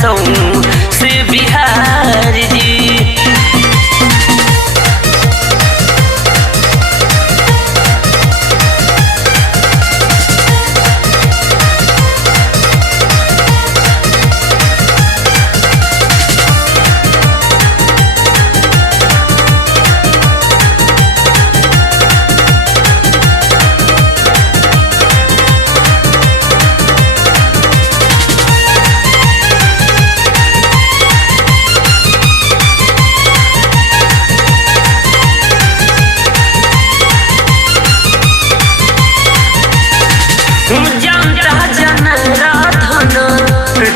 सौ से बिहार जी। जनता जनार्दन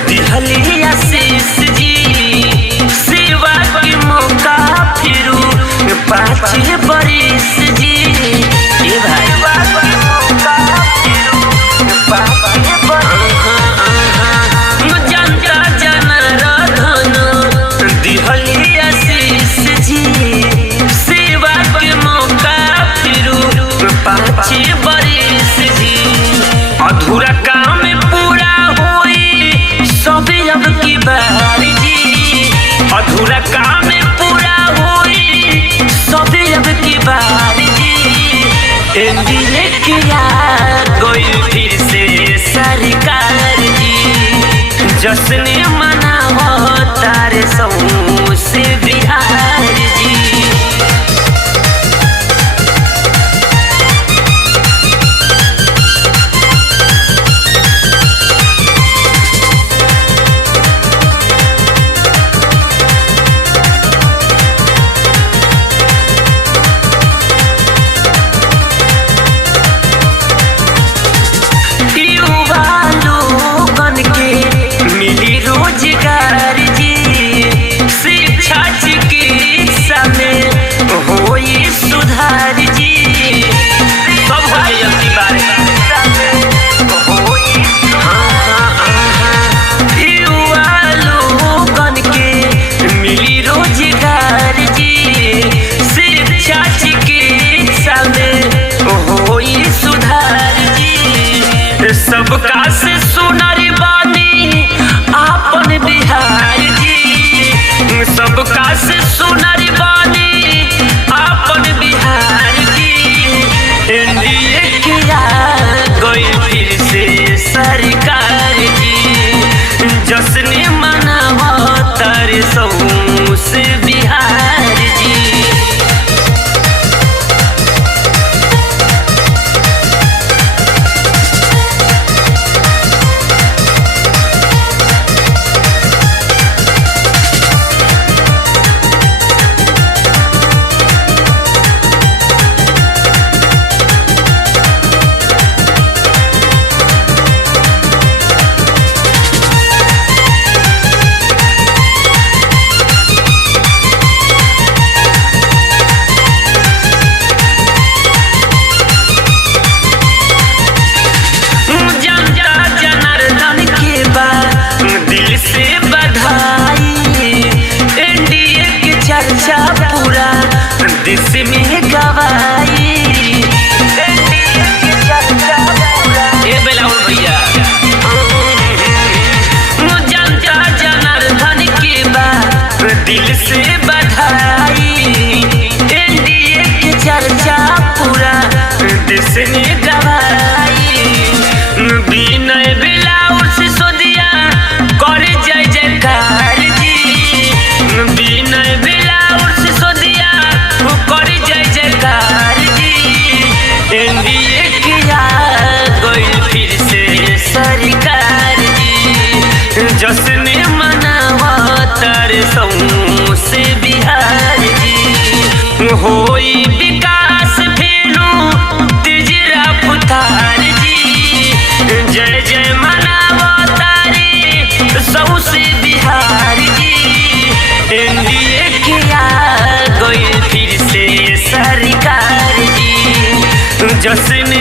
दिहली आशीष जी, सेवा के मौका फिरू 5 बरिस जी। ए भाई जनता जनार्दन दिहली आशीष जी, सेवा के मौका फिरू 5 बरिस जी। अधूरा काम पूरा होई सब अब की बार जी। अधूरा काम पूरा होई सब अब की बार जी। एनडीए की गई फिर से सरकार जी। जश्न मनाओ तारे सौ से बिहार जी। रोजगार जी, शिक्षा चिकित्सा में होई सुधार जी। सब भाई अपनी बारे युवा लोगन के मिली रोजगार जी, शिक्षा चिकित्सा में होई सुधार जी। सबका से सुनरी बानी आपन बिहार जी। सबका से सुनरी बानी आपन बिहार जी। एनडीए किया गई फिर से सरकार जी। जश्न मनाओ तारे सौ से बिहार जी। से बधाई एनडीए की चर्चा पूरा देश में गवाई। एनडीए की चर्चा पूरा ए बेलाउल भैया जनता जनार्दन के बाद दिल से बधाई। एनडीए की चर्चा पूरा देश में गवाई। विनय बेलाउल सिसोदिया करे जय जयकार जी। विनय बेलाउल सिसोदिया करे जय जयकार जी। एनडीए किया गई फिर से सरकार जी। जश्न मनाओ तारे सौ से बिहार जी। होई विकास फेरू तेज रफ्तार जी। जय जय मनाओ तारे सौ से बिहार जी। एनडीए किया गई फिर से सरकार जी। जश्न